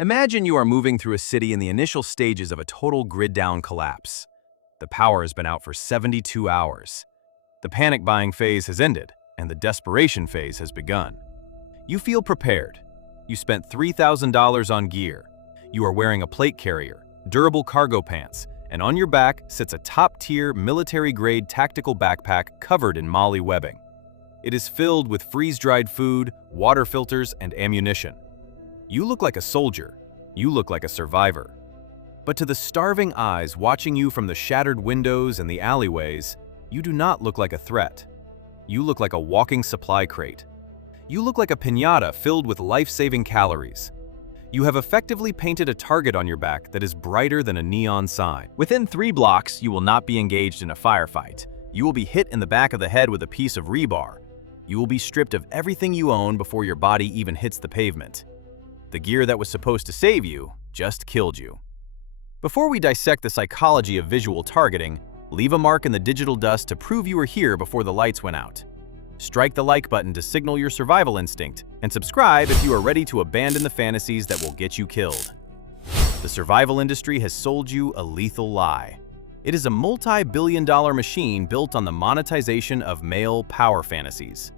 Imagine you are moving through a city in the initial stages of a total grid-down collapse. The power has been out for 72 hours. The panic buying phase has ended, and the desperation phase has begun. You feel prepared. You spent $3,000 on gear. You are wearing a plate carrier, durable cargo pants, and on your back sits a top-tier military-grade tactical backpack covered in MOLLE webbing. It is filled with freeze-dried food, water filters, and ammunition. You look like a soldier. You look like a survivor. But to the starving eyes watching you from the shattered windows and the alleyways, you do not look like a threat. You look like a walking supply crate. You look like a piñata filled with life-saving calories. You have effectively painted a target on your back that is brighter than a neon sign. Within 3 blocks, you will not be engaged in a firefight. You will be hit in the back of the head with a piece of rebar. You will be stripped of everything you own before your body even hits the pavement. The gear that was supposed to save you just killed you. Before we dissect the psychology of visual targeting, leave a mark in the digital dust to prove you were here before the lights went out. Strike the like button to signal your survival instinct, and subscribe if you are ready to abandon the fantasies that will get you killed. The survival industry has sold you a lethal lie. It is a multi-billion-dollar machine built on the monetization of male power fantasies.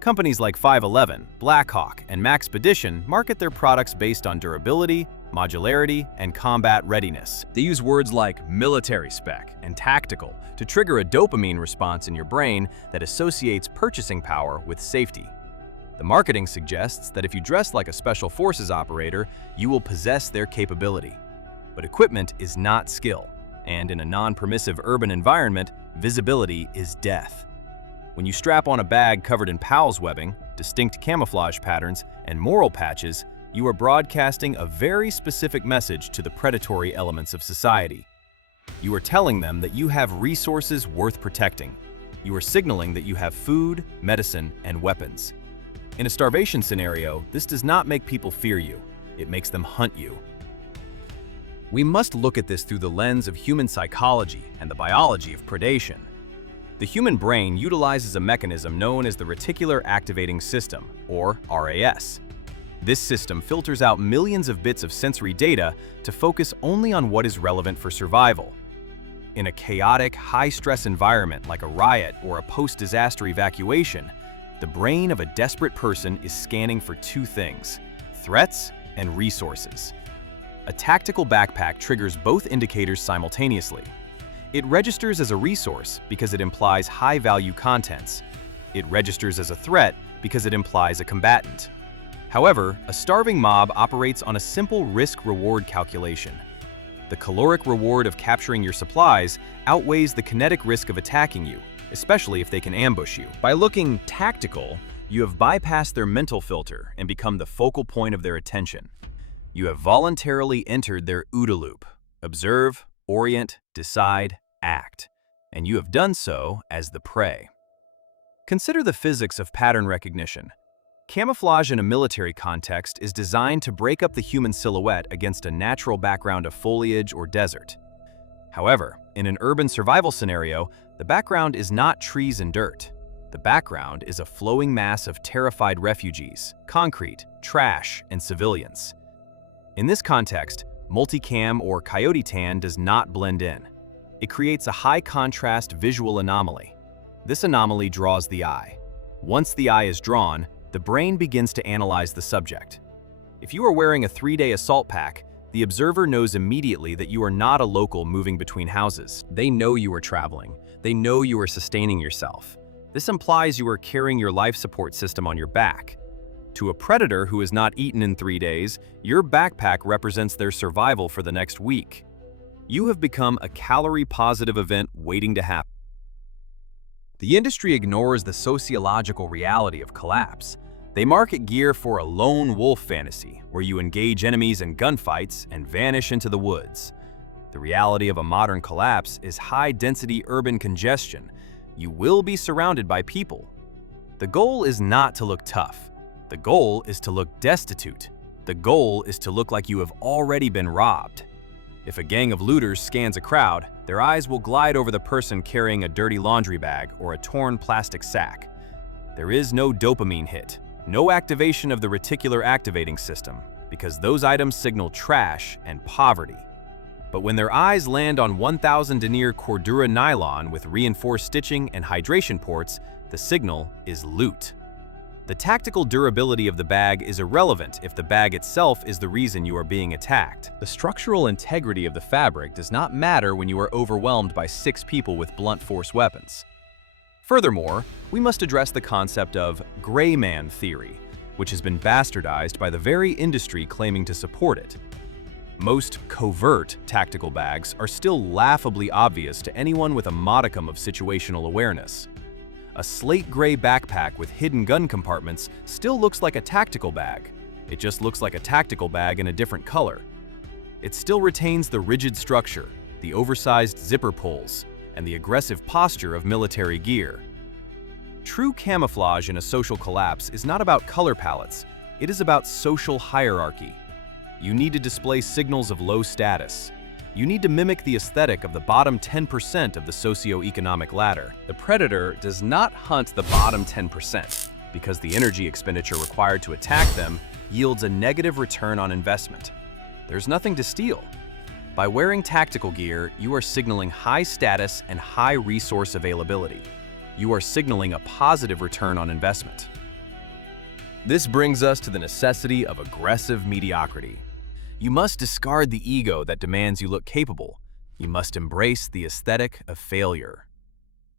Companies like 511, Blackhawk, and Maxpedition market their products based on durability, modularity, and combat readiness. They use words like military spec and tactical to trigger a dopamine response in your brain that associates purchasing power with safety. The marketing suggests that if you dress like a special forces operator, you will possess their capability. But equipment is not skill, and in a non-permissive urban environment, visibility is death. When you strap on a bag covered in PALS webbing, distinct camouflage patterns, and moral patches, you are broadcasting a very specific message to the predatory elements of society. You are telling them that you have resources worth protecting. You are signaling that you have food, medicine, and weapons. In a starvation scenario, this does not make people fear you. It makes them hunt you. We must look at this through the lens of human psychology and the biology of predation. The human brain utilizes a mechanism known as the Reticular Activating System, or RAS. This system filters out millions of bits of sensory data to focus only on what is relevant for survival. In a chaotic, high-stress environment like a riot or a post-disaster evacuation, the brain of a desperate person is scanning for 2 things: threats and resources. A tactical backpack triggers both indicators simultaneously. It registers as a resource because it implies high-value contents. It registers as a threat because it implies a combatant. However, a starving mob operates on a simple risk-reward calculation. The caloric reward of capturing your supplies outweighs the kinetic risk of attacking you, especially if they can ambush you. By looking tactical, you have bypassed their mental filter and become the focal point of their attention. You have voluntarily entered their OODA loop: observe, orient, decide, act, and you have done so as the prey. Consider the physics of pattern recognition. Camouflage in a military context is designed to break up the human silhouette against a natural background of foliage or desert. However, in an urban survival scenario, the background is not trees and dirt. The background is a flowing mass of terrified refugees, concrete, trash, and civilians. In this context, multicam or coyote tan does not blend in. It creates a high-contrast visual anomaly. This anomaly draws the eye. Once the eye is drawn, the brain begins to analyze the subject. If you are wearing a 3-day assault pack, the observer knows immediately that you are not a local moving between houses. They know you are traveling. They know you are sustaining yourself. This implies you are carrying your life support system on your back. To a predator who has not eaten in 3 days, your backpack represents their survival for the next week. You have become a calorie-positive event waiting to happen. The industry ignores the sociological reality of collapse. They market gear for a lone wolf fantasy, where you engage enemies in gunfights and vanish into the woods. The reality of a modern collapse is high-density urban congestion. You will be surrounded by people. The goal is not to look tough. The goal is to look destitute. The goal is to look like you have already been robbed. If a gang of looters scans a crowd, their eyes will glide over the person carrying a dirty laundry bag or a torn plastic sack. There is no dopamine hit, no activation of the reticular activating system, because those items signal trash and poverty. But when their eyes land on 1000 denier Cordura nylon with reinforced stitching and hydration ports, the signal is loot. The tactical durability of the bag is irrelevant if the bag itself is the reason you are being attacked. The structural integrity of the fabric does not matter when you are overwhelmed by 6 people with blunt force weapons. Furthermore, we must address the concept of gray man theory, which has been bastardized by the very industry claiming to support it. Most covert tactical bags are still laughably obvious to anyone with a modicum of situational awareness. A slate gray backpack with hidden gun compartments still looks like a tactical bag. It just looks like a tactical bag in a different color. It still retains the rigid structure, the oversized zipper pulls, and the aggressive posture of military gear. True camouflage in a social collapse is not about color palettes, it is about social hierarchy. You need to display signals of low status. You need to mimic the aesthetic of the bottom 10% of the socioeconomic ladder. The predator does not hunt the bottom 10% because the energy expenditure required to attack them yields a negative return on investment. There's nothing to steal. By wearing tactical gear, you are signaling high status and high resource availability. You are signaling a positive return on investment. This brings us to the necessity of aggressive mediocrity. You must discard the ego that demands you look capable. You must embrace the aesthetic of failure.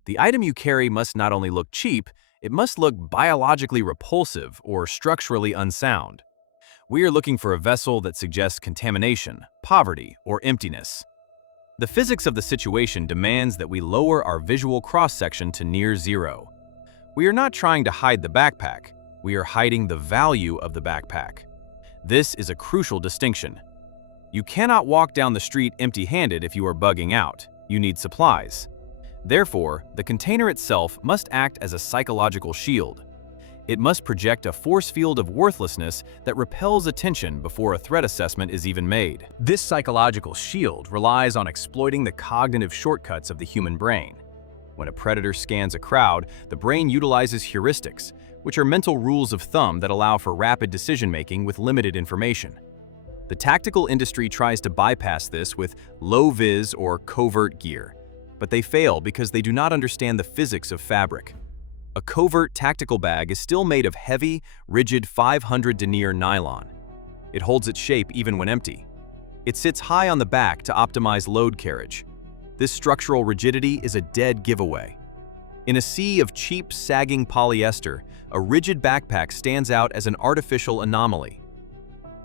The item you carry must not only look cheap, it must look biologically repulsive or structurally unsound. We are looking for a vessel that suggests contamination, poverty, or emptiness. The physics of the situation demands that we lower our visual cross-section to near zero. We are not trying to hide the backpack, we are hiding the value of the backpack. This is a crucial distinction. You cannot walk down the street empty-handed if you are bugging out. You need supplies. Therefore, the container itself must act as a psychological shield. It must project a force field of worthlessness that repels attention before a threat assessment is even made. This psychological shield relies on exploiting the cognitive shortcuts of the human brain. When a predator scans a crowd, the brain utilizes heuristics, which are mental rules of thumb that allow for rapid decision-making with limited information. The tactical industry tries to bypass this with low-vis or covert gear, but they fail because they do not understand the physics of fabric. A covert tactical bag is still made of heavy, rigid 500 denier nylon. It holds its shape even when empty. It sits high on the back to optimize load carriage. This structural rigidity is a dead giveaway. In a sea of cheap, sagging polyester, a rigid backpack stands out as an artificial anomaly.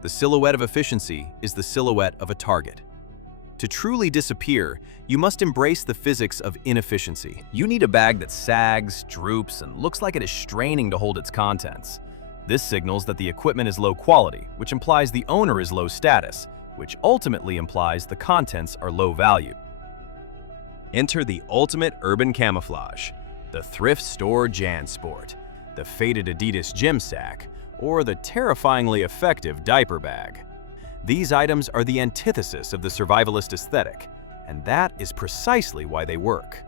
The silhouette of efficiency is the silhouette of a target. To truly disappear, you must embrace the physics of inefficiency. You need a bag that sags, droops, and looks like it is straining to hold its contents. This signals that the equipment is low quality, which implies the owner is low status, which ultimately implies the contents are low value. Enter the ultimate urban camouflage, the thrift store JanSport, the faded Adidas gym sack, or the terrifyingly effective diaper bag. These items are the antithesis of the survivalist aesthetic, and that is precisely why they work.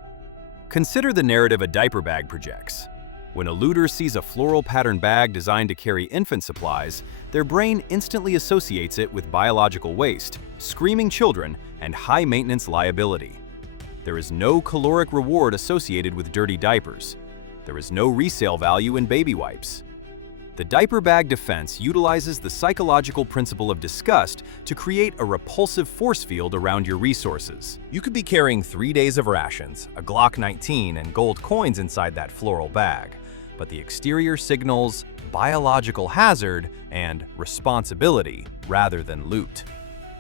Consider the narrative a diaper bag projects. When a looter sees a floral pattern bag designed to carry infant supplies, their brain instantly associates it with biological waste, screaming children, and high-maintenance liability. There is no caloric reward associated with dirty diapers. There is no resale value in baby wipes. The diaper bag defense utilizes the psychological principle of disgust to create a repulsive force field around your resources. You could be carrying 3 days of rations, a Glock 19, and gold coins inside that floral bag, but the exterior signals biological hazard and responsibility rather than loot.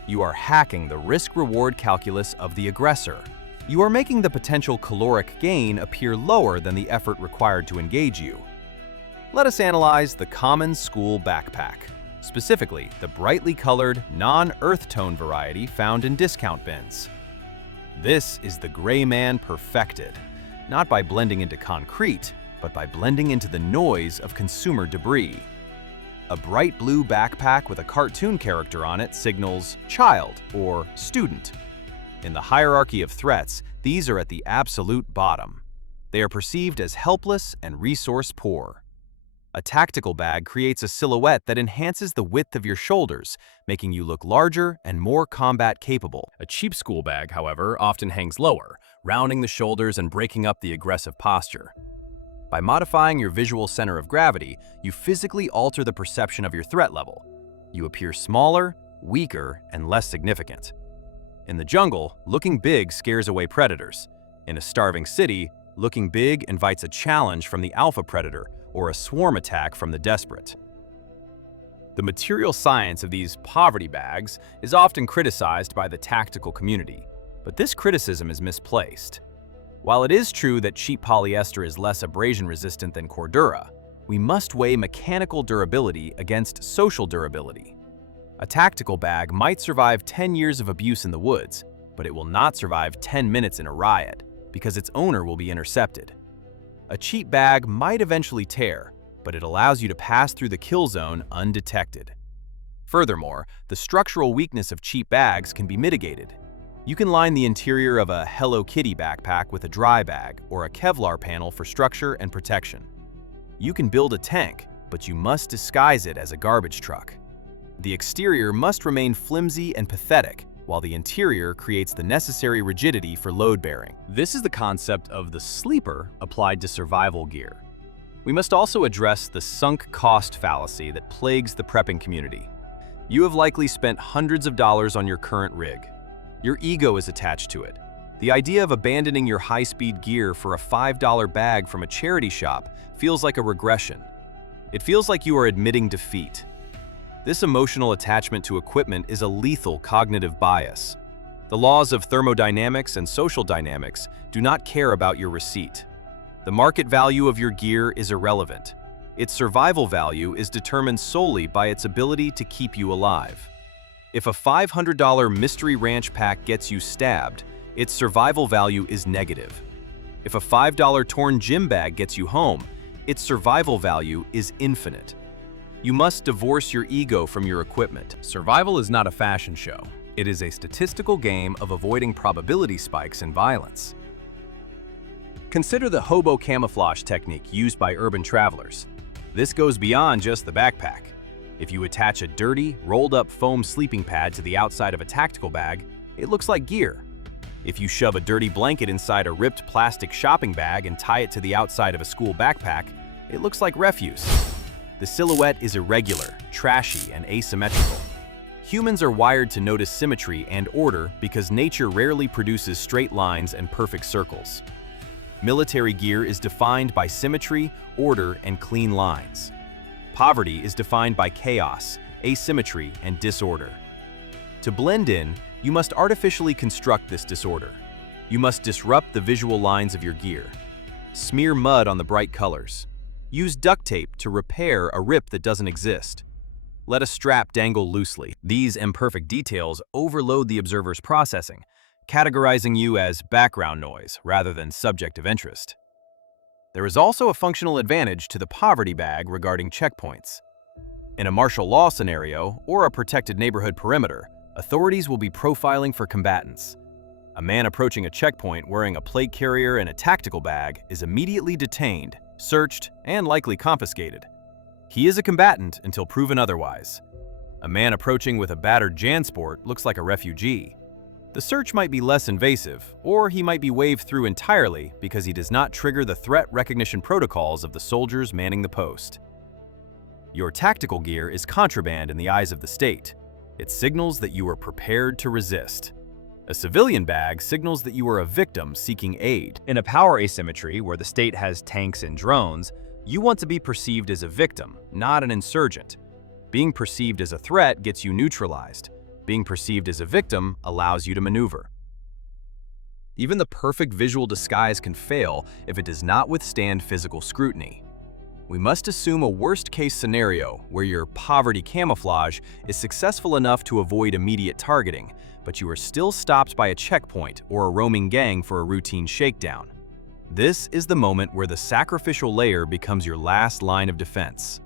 You are hacking the risk-reward calculus of the aggressor. You are making the potential caloric gain appear lower than the effort required to engage you. Let us analyze the common school backpack, specifically the brightly colored, non-earth tone variety found in discount bins. This is the gray man perfected, not by blending into concrete, but by blending into the noise of consumer debris. A bright blue backpack with a cartoon character on it signals child or student. In the hierarchy of threats, these are at the absolute bottom. They are perceived as helpless and resource poor. A tactical bag creates a silhouette that enhances the width of your shoulders, making you look larger and more combat-capable. A cheap school bag, however, often hangs lower, rounding the shoulders and breaking up the aggressive posture. By modifying your visual center of gravity, you physically alter the perception of your threat level. You appear smaller, weaker, and less significant. In the jungle, looking big scares away predators. In a starving city, looking big invites a challenge from the alpha predator or a swarm attack from the desperate. The material science of these poverty bags is often criticized by the tactical community, but this criticism is misplaced. While it is true that cheap polyester is less abrasion-resistant than Cordura, we must weigh mechanical durability against social durability. A tactical bag might survive 10 years of abuse in the woods, but it will not survive 10 minutes in a riot, because its owner will be intercepted. A cheap bag might eventually tear, but it allows you to pass through the kill zone undetected. Furthermore, the structural weakness of cheap bags can be mitigated. You can line the interior of a Hello Kitty backpack with a dry bag or a Kevlar panel for structure and protection. You can build a tank, but you must disguise it as a garbage truck. The exterior must remain flimsy and pathetic, while the interior creates the necessary rigidity for load-bearing. This is the concept of the sleeper applied to survival gear. We must also address the sunk cost fallacy that plagues the prepping community. You have likely spent hundreds of dollars on your current rig. Your ego is attached to it. The idea of abandoning your high-speed gear for a $5 bag from a charity shop feels like a regression. It feels like you are admitting defeat. This emotional attachment to equipment is a lethal cognitive bias. The laws of thermodynamics and social dynamics do not care about your receipt. The market value of your gear is irrelevant. Its survival value is determined solely by its ability to keep you alive. If a $500 Mystery Ranch pack gets you stabbed, its survival value is negative. If a $5 torn gym bag gets you home, its survival value is infinite. You must divorce your ego from your equipment. Survival is not a fashion show. It is a statistical game of avoiding probability spikes in violence. Consider the Hobo camouflage technique used by urban travelers. This goes beyond just the backpack. If you attach a dirty, rolled-up foam sleeping pad to the outside of a tactical bag, it looks like gear. If you shove a dirty blanket inside a ripped plastic shopping bag and tie it to the outside of a school backpack, it looks like refuse. The silhouette is irregular, trashy, and asymmetrical. Humans are wired to notice symmetry and order because nature rarely produces straight lines and perfect circles. Military gear is defined by symmetry, order, and clean lines. Poverty is defined by chaos, asymmetry, and disorder. To blend in, you must artificially construct this disorder. You must disrupt the visual lines of your gear. Smear mud on the bright colors. Use duct tape to repair a rip that doesn't exist. Let a strap dangle loosely. These imperfect details overload the observer's processing, categorizing you as background noise rather than subject of interest. There is also a functional advantage to the poverty bag regarding checkpoints. In a martial law scenario or a protected neighborhood perimeter, authorities will be profiling for combatants. A man approaching a checkpoint wearing a plate carrier and a tactical bag is immediately detained, searched, and likely confiscated. He is a combatant until proven otherwise. A man approaching with a battered JanSport looks like a refugee. The search might be less invasive, or he might be waved through entirely because he does not trigger the threat recognition protocols of the soldiers manning the post. Your tactical gear is contraband in the eyes of the state. It signals that you are prepared to resist. A civilian bag signals that you are a victim seeking aid. In a power asymmetry where the state has tanks and drones, you want to be perceived as a victim, not an insurgent. Being perceived as a threat gets you neutralized. Being perceived as a victim allows you to maneuver. Even the perfect visual disguise can fail if it does not withstand physical scrutiny. We must assume a worst-case scenario where your poverty camouflage is successful enough to avoid immediate targeting, but you are still stopped by a checkpoint or a roaming gang for a routine shakedown. This is the moment where the sacrificial layer becomes your last line of defense.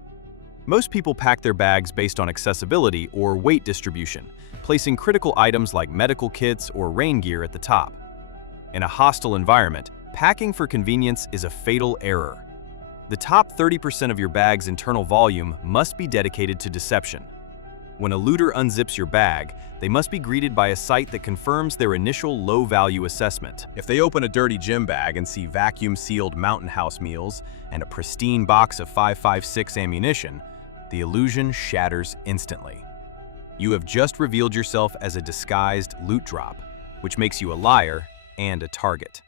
Most people pack their bags based on accessibility or weight distribution, placing critical items like medical kits or rain gear at the top. In a hostile environment, packing for convenience is a fatal error. The top 30% of your bag's internal volume must be dedicated to deception. When a looter unzips your bag, they must be greeted by a sight that confirms their initial low-value assessment. If they open a dirty gym bag and see vacuum-sealed Mountain House meals and a pristine box of 5.56 ammunition, the illusion shatters instantly. You have just revealed yourself as a disguised loot drop, which makes you a liar and a target.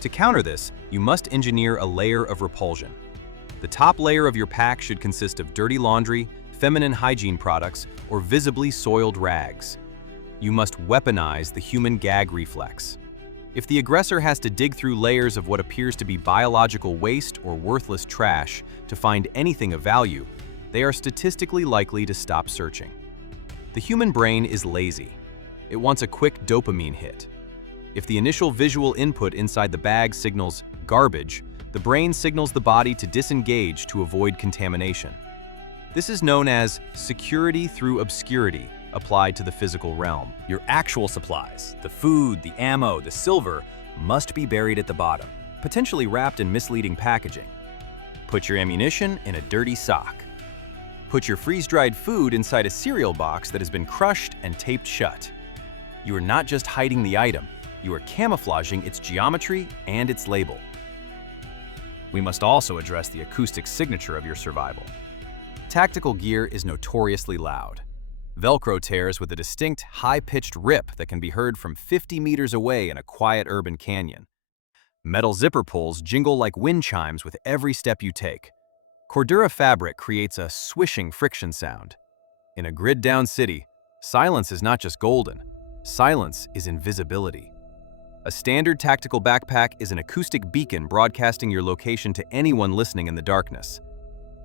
To counter this, you must engineer a layer of repulsion. The top layer of your pack should consist of dirty laundry, feminine hygiene products, or visibly soiled rags. You must weaponize the human gag reflex. If the aggressor has to dig through layers of what appears to be biological waste or worthless trash to find anything of value, they are statistically likely to stop searching. The human brain is lazy. It wants a quick dopamine hit. If the initial visual input inside the bag signals garbage, the brain signals the body to disengage to avoid contamination. This is known as security through obscurity applied to the physical realm. Your actual supplies, the food, the ammo, the silver, must be buried at the bottom, potentially wrapped in misleading packaging. Put your ammunition in a dirty sock. Put your freeze-dried food inside a cereal box that has been crushed and taped shut. You are not just hiding the item, you are camouflaging its geometry and its label. We must also address the acoustic signature of your survival. Tactical gear is notoriously loud. Velcro tears with a distinct, high-pitched rip that can be heard from 50 meters away in a quiet urban canyon. Metal zipper pulls jingle like wind chimes with every step you take. Cordura fabric creates a swishing friction sound. In a grid-down city, silence is not just golden. Silence is invisibility. A standard tactical backpack is an acoustic beacon broadcasting your location to anyone listening in the darkness.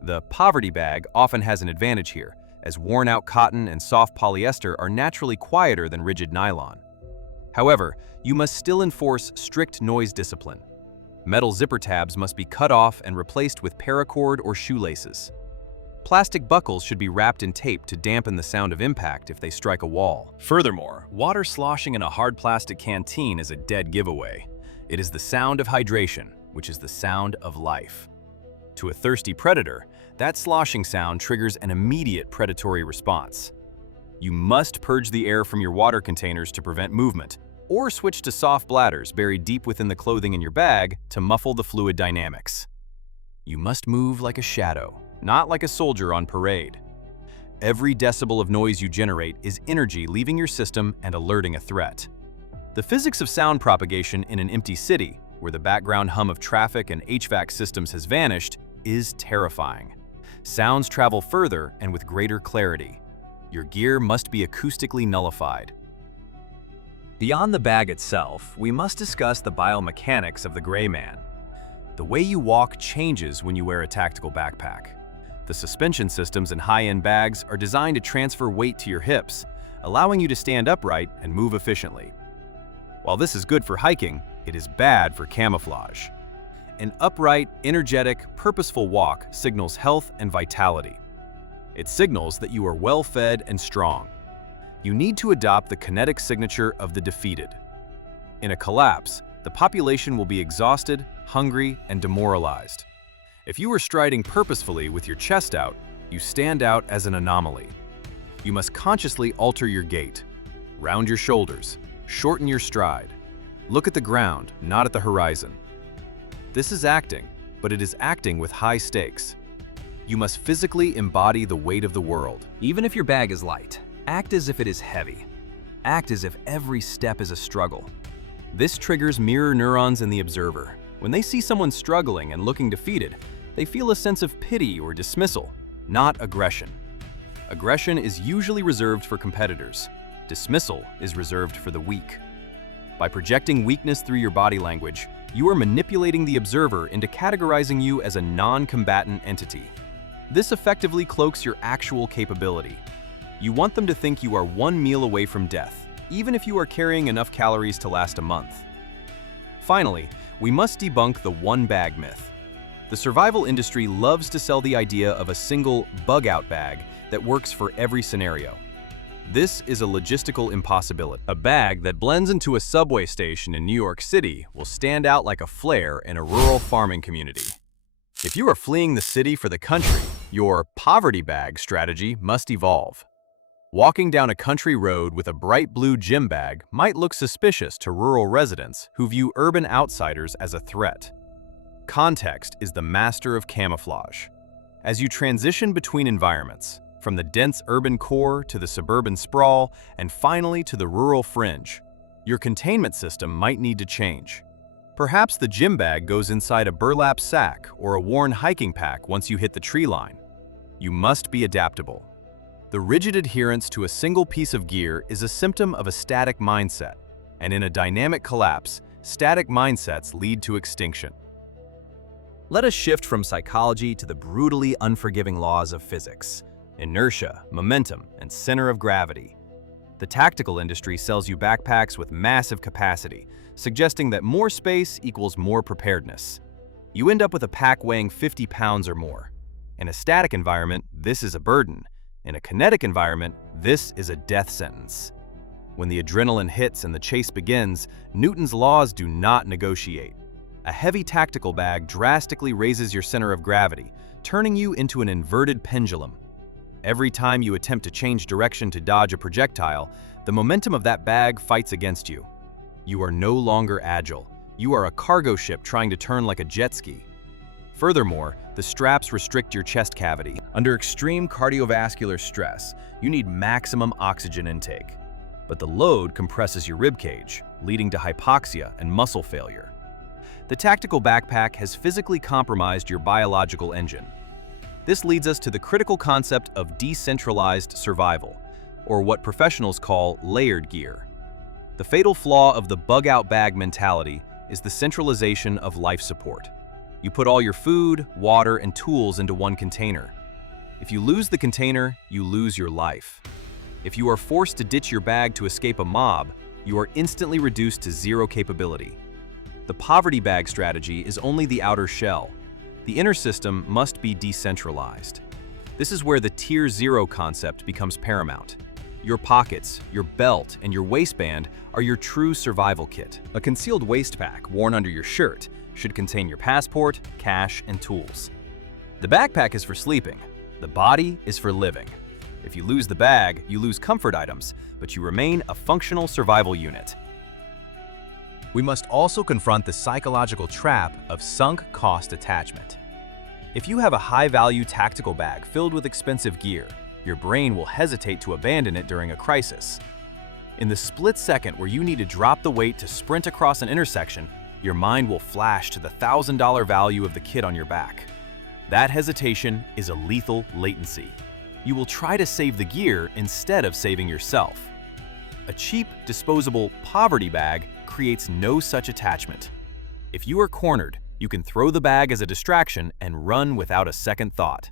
The poverty bag often has an advantage here, as worn-out cotton and soft polyester are naturally quieter than rigid nylon. However, you must still enforce strict noise discipline. Metal zipper tabs must be cut off and replaced with paracord or shoelaces. Plastic buckles should be wrapped in tape to dampen the sound of impact if they strike a wall. Furthermore, water sloshing in a hard plastic canteen is a dead giveaway. It is the sound of hydration, which is the sound of life. To a thirsty predator, that sloshing sound triggers an immediate predatory response. You must purge the air from your water containers to prevent movement, or switch to soft bladders buried deep within the clothing in your bag to muffle the fluid dynamics. You must move like a shadow, not like a soldier on parade. Every decibel of noise you generate is energy leaving your system and alerting a threat. The physics of sound propagation in an empty city, where the background hum of traffic and HVAC systems has vanished, is terrifying. Sounds travel further and with greater clarity. Your gear must be acoustically nullified. Beyond the bag itself, we must discuss the biomechanics of the gray man. The way you walk changes when you wear a tactical backpack. The suspension systems in high-end bags are designed to transfer weight to your hips, allowing you to stand upright and move efficiently. While this is good for hiking, it is bad for camouflage. An upright, energetic, purposeful walk signals health and vitality. It signals that you are well-fed and strong. You need to adopt the kinetic signature of the defeated. In a collapse, the population will be exhausted, hungry, and demoralized. If you are striding purposefully with your chest out, you stand out as an anomaly. You must consciously alter your gait. Round your shoulders, shorten your stride. Look at the ground, not at the horizon. This is acting, but it is acting with high stakes. You must physically embody the weight of the world. Even if your bag is light, act as if it is heavy. Act as if every step is a struggle. This triggers mirror neurons in the observer. When they see someone struggling and looking defeated, they feel a sense of pity or dismissal, not aggression. Aggression is usually reserved for competitors. Dismissal is reserved for the weak. By projecting weakness through your body language, you are manipulating the observer into categorizing you as a non-combatant entity. This effectively cloaks your actual capability. You want them to think you are one meal away from death, even if you are carrying enough calories to last a month. Finally, we must debunk the one-bag myth. The survival industry loves to sell the idea of a single bug-out bag that works for every scenario. This is a logistical impossibility. A bag that blends into a subway station in New York City will stand out like a flare in a rural farming community. If you are fleeing the city for the country, your poverty bag strategy must evolve. Walking down a country road with a bright blue gym bag might look suspicious to rural residents who view urban outsiders as a threat. Context is the master of camouflage. As you transition between environments, from the dense urban core to the suburban sprawl, and finally to the rural fringe, your containment system might need to change. Perhaps the gym bag goes inside a burlap sack or a worn hiking pack once you hit the tree line. You must be adaptable. The rigid adherence to a single piece of gear is a symptom of a static mindset, and in a dynamic collapse, static mindsets lead to extinction. Let us shift from psychology to the brutally unforgiving laws of physics: inertia, momentum, and center of gravity. The tactical industry sells you backpacks with massive capacity, suggesting that more space equals more preparedness. You end up with a pack weighing 50 pounds or more. In a static environment, this is a burden. In a kinetic environment, this is a death sentence. When the adrenaline hits and the chase begins, Newton's laws do not negotiate. A heavy tactical bag drastically raises your center of gravity, turning you into an inverted pendulum. Every time you attempt to change direction to dodge a projectile, the momentum of that bag fights against you. You are no longer agile. You are a cargo ship trying to turn like a jet ski. Furthermore, the straps restrict your chest cavity. Under extreme cardiovascular stress, you need maximum oxygen intake. But the load compresses your ribcage, leading to hypoxia and muscle failure. The tactical backpack has physically compromised your biological engine. This leads us to the critical concept of decentralized survival, or what professionals call layered gear. The fatal flaw of the bug-out bag mentality is the centralization of life support. You put all your food, water, and tools into one container. If you lose the container, you lose your life. If you are forced to ditch your bag to escape a mob, you are instantly reduced to zero capability. The poverty bag strategy is only the outer shell. The inner system must be decentralized. This is where the Tier Zero concept becomes paramount. Your pockets, your belt, and your waistband are your true survival kit. A concealed waist pack worn under your shirt should contain your passport, cash, and tools. The backpack is for sleeping. The body is for living. If you lose the bag, you lose comfort items, but you remain a functional survival unit. We must also confront the psychological trap of sunk cost attachment. If you have a high-value tactical bag filled with expensive gear, your brain will hesitate to abandon it during a crisis. In the split second where you need to drop the weight to sprint across an intersection, your mind will flash to the $1,000 value of the kit on your back. That hesitation is a lethal latency. You will try to save the gear instead of saving yourself. A cheap, disposable poverty bag creates no such attachment. If you are cornered, you can throw the bag as a distraction and run without a second thought.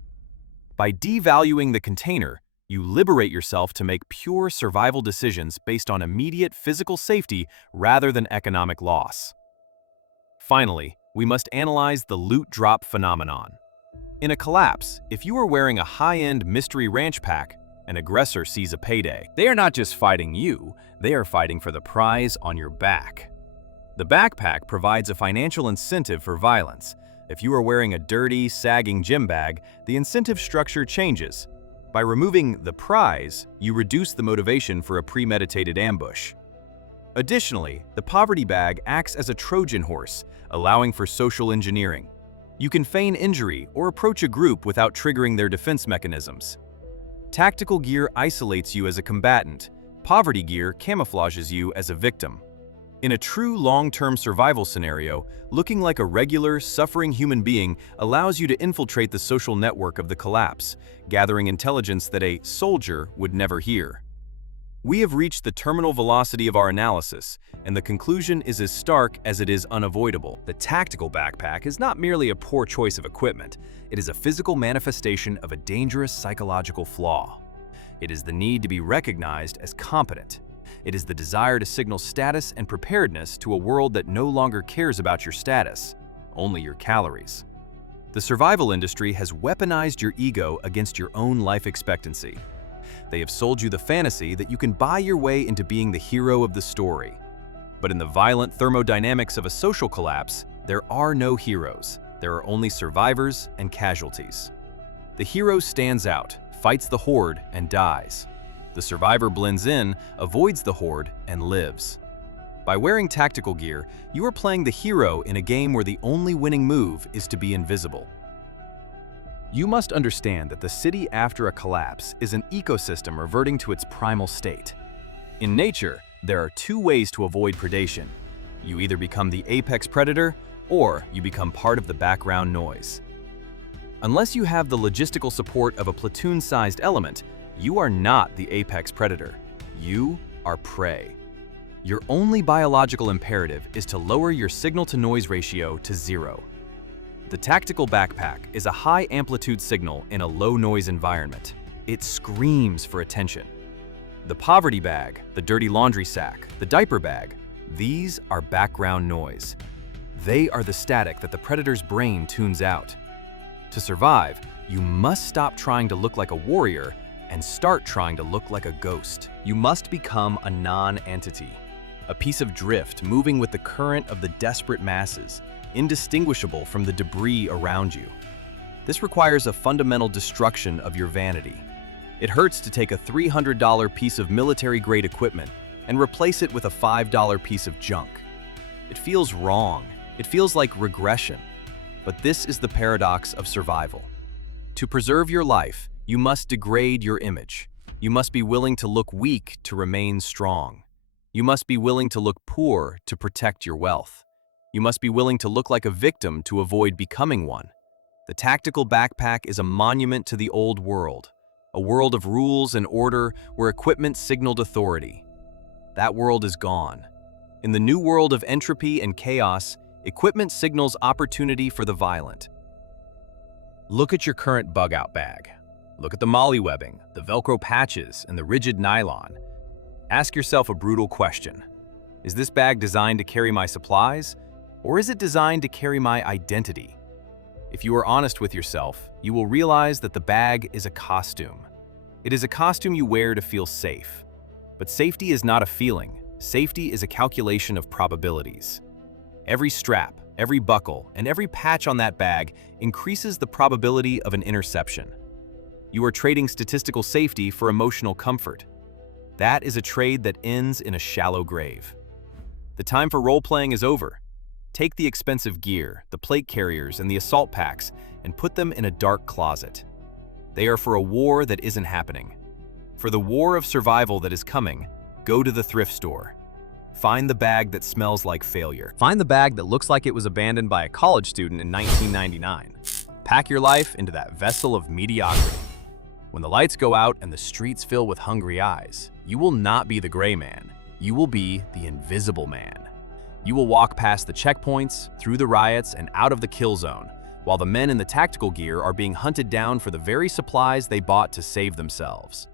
By devaluing the container, you liberate yourself to make pure survival decisions based on immediate physical safety rather than economic loss. Finally, we must analyze the loot drop phenomenon. In a collapse, if you are wearing a high-end mystery ranch pack, an aggressor sees a payday. They are not just fighting you, they are fighting for the prize on your back. The backpack provides a financial incentive for violence. If you are wearing a dirty, sagging gym bag, the incentive structure changes. By removing the prize, you reduce the motivation for a premeditated ambush. Additionally, the poverty bag acts as a Trojan horse, allowing for social engineering. You can feign injury or approach a group without triggering their defense mechanisms. Tactical gear isolates you as a combatant. Poverty gear camouflages you as a victim. In a true long-term survival scenario, looking like a regular, suffering human being allows you to infiltrate the social network of the collapse, gathering intelligence that a soldier would never hear. We have reached the terminal velocity of our analysis, and the conclusion is as stark as it is unavoidable. The tactical backpack is not merely a poor choice of equipment, it is a physical manifestation of a dangerous psychological flaw. It is the need to be recognized as competent. It is the desire to signal status and preparedness to a world that no longer cares about your status, only your calories. The survival industry has weaponized your ego against your own life expectancy. They have sold you the fantasy that you can buy your way into being the hero of the story. But in the violent thermodynamics of a social collapse, there are no heroes. There are only survivors and casualties. The hero stands out, fights the horde, and dies. The survivor blends in, avoids the horde, and lives. By wearing tactical gear, you are playing the hero in a game where the only winning move is to be invisible. You must understand that the city after a collapse is an ecosystem reverting to its primal state. In nature, there are two ways to avoid predation. You either become the apex predator, or you become part of the background noise. Unless you have the logistical support of a platoon-sized element, you are not the apex predator. You are prey. Your only biological imperative is to lower your signal-to-noise ratio to 0. The tactical backpack is a high-amplitude signal in a low-noise environment. It screams for attention. The poverty bag, the dirty laundry sack, the diaper bag, these are background noise. They are the static that the predator's brain tunes out. To survive, you must stop trying to look like a warrior and start trying to look like a ghost. You must become a non-entity, a piece of drift moving with the current of the desperate masses, indistinguishable from the debris around you. This requires a fundamental destruction of your vanity. It hurts to take a $300 piece of military-grade equipment and replace it with a $5 piece of junk. It feels wrong. It feels like regression. But this is the paradox of survival. To preserve your life, you must degrade your image. You must be willing to look weak to remain strong. You must be willing to look poor to protect your wealth. You must be willing to look like a victim to avoid becoming one. The tactical backpack is a monument to the old world, a world of rules and order where equipment signaled authority. That world is gone. In the new world of entropy and chaos, equipment signals opportunity for the violent. Look at your current bug-out bag. Look at the MOLLE webbing, the Velcro patches, and the rigid nylon. Ask yourself a brutal question. Is this bag designed to carry my supplies, or is it designed to carry my identity? If you are honest with yourself, you will realize that the bag is a costume. It is a costume you wear to feel safe. But safety is not a feeling. Safety is a calculation of probabilities. Every strap, every buckle, and every patch on that bag increases the probability of an interception. You are trading statistical safety for emotional comfort. That is a trade that ends in a shallow grave. The time for role-playing is over. Take the expensive gear, the plate carriers, and the assault packs, and put them in a dark closet. They are for a war that isn't happening. For the war of survival that is coming, go to the thrift store. Find the bag that smells like failure. Find the bag that looks like it was abandoned by a college student in 1999. Pack your life into that vessel of mediocrity. When the lights go out and the streets fill with hungry eyes, you will not be the gray man. You will be the invisible man. You will walk past the checkpoints, through the riots, and out of the kill zone, while the men in the tactical gear are being hunted down for the very supplies they bought to save themselves.